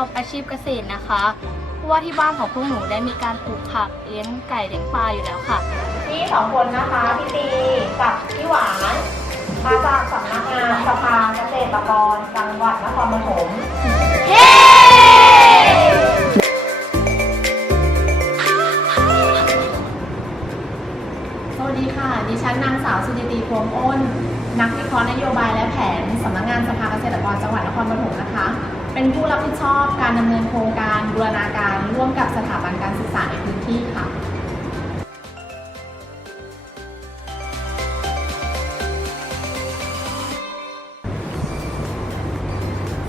ชอบอาชีพเกษตรนะคะเพราะว่าที่บ้านของพวกหนูได้มีการปลูกผักเลี้ยงไก่เลี้ยงปลาอยู่แล้วค่ะ พี่สองคนนะคะพี่ตีกับพี่หวานมาจากสำนักงานสภาเกษตรกรจังหวัดนครปฐมสวัสดีค่ะ ดิฉันนางสาวสุจิตรีพวงอ้น นักวิเคราะห์นโยบายและแผนสำนักงานสภาเกษตรกรจังหวัดนครปฐมนะคะ เป็นผู้รับผิดชอบการดำเนินโครงการบูรณาการร่วมกับสถาบันการศึกษาในพื้นที่ค่ะ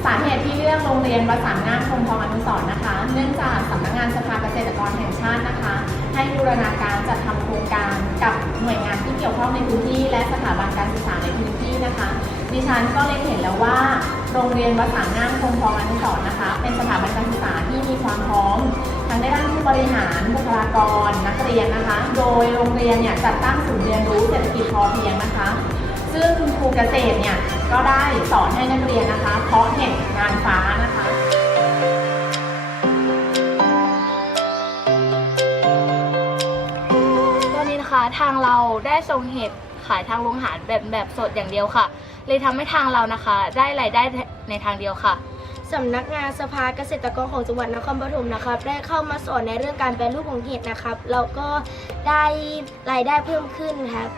สาเหตุที่เลือกโรงเรียนวัดสามงามชมทองอนุสร์นะคะ เนื่องจากสำนักงานสภาเกษตรกรแห่งชาตินะคะ ให้บูรณาการจัดทำโครงการกับหน่วยงานที่เกี่ยวข้องในพื้นที่ และสถาบันการศึกษาในพื้นที่นะคะ ดิฉันก็เลยเห็นแล้วว่า โรงเรียนวัดสามงามชมทองอนุสรณ์นะคะ เป็นสถาบันการศึกษาที่มีความพร้อมทั้งในด้านผู้บริหารบุคลากร นักเรียนนะคะ โดยโรงเรียนเนี่ยจัดตั้งศูนย์เรียนรู้เศรษฐกิจพอเพียงนะคะ ซึ่งคุณครูเกษตรเนี่ยก็ได้สอนให้นักเรียนนะคะ เพาะเห็ดงานฟ้านะคะตอนนี้นะคะทางเราได้ส่งเห็ดายทางโรงอาหารแบบแบบสดอย่างเดียวค่ะ เลยทำให้ทางเรานะคะ ได้รายได้ในทางเดียวค่ะสำนักงานสภาเกษตรกรของจังหวัดนครปฐมนะครับ ได้เข้ามาสอนในเรื่องการแปรรูปของเห็ดนะครับ เราก็ได้รายได้เพิ่มขึ้นครับ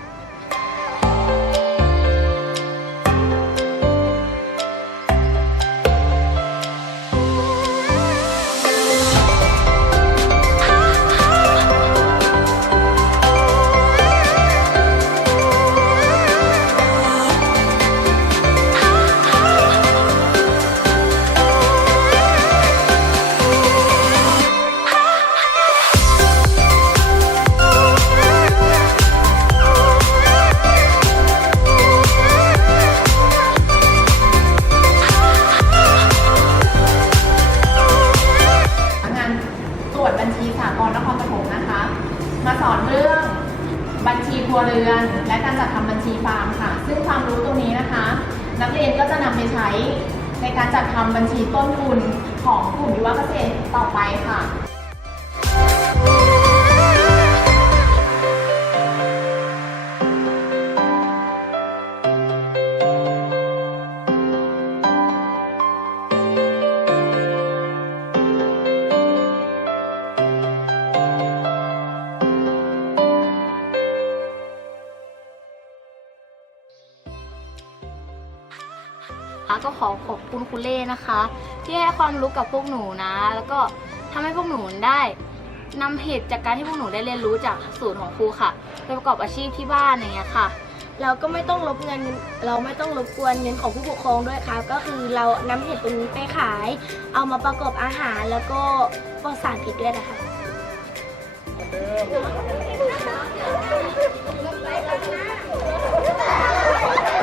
รัวเรือน และการจัดทำบัญชีฟาร์มค่ะ ซึ่งความรู้ตรงนี้นะคะ นักเรียนก็จะนำไปใช้ในการจัดทำบัญชีต้นทุนของกลุ่มวิวเกษตรต่อไปค่ะ ก็ขอขอบคุณคุณเล่นะคะ ที่ให้ความรู้กับพวกหนูนะ แล้วก็ทำให้พวกหนูได้นำเหตุจากการที่พวกหนูได้เรียนรู้จากสูตรของครูค่ะไปประกอบอาชีพที่บ้านอย่างเงี้ยค่ะ เราก็ไม่ต้องรบเงิน เราไม่ต้องรบกวนเงินของผู้ปกครองด้วยครับ ก็คือเรานำเห็ดตรงนี้ไปขาย เอามาประกอบอาหารแล้วก็ปรอดสารพิดด้วยนะคะไปแล้นะ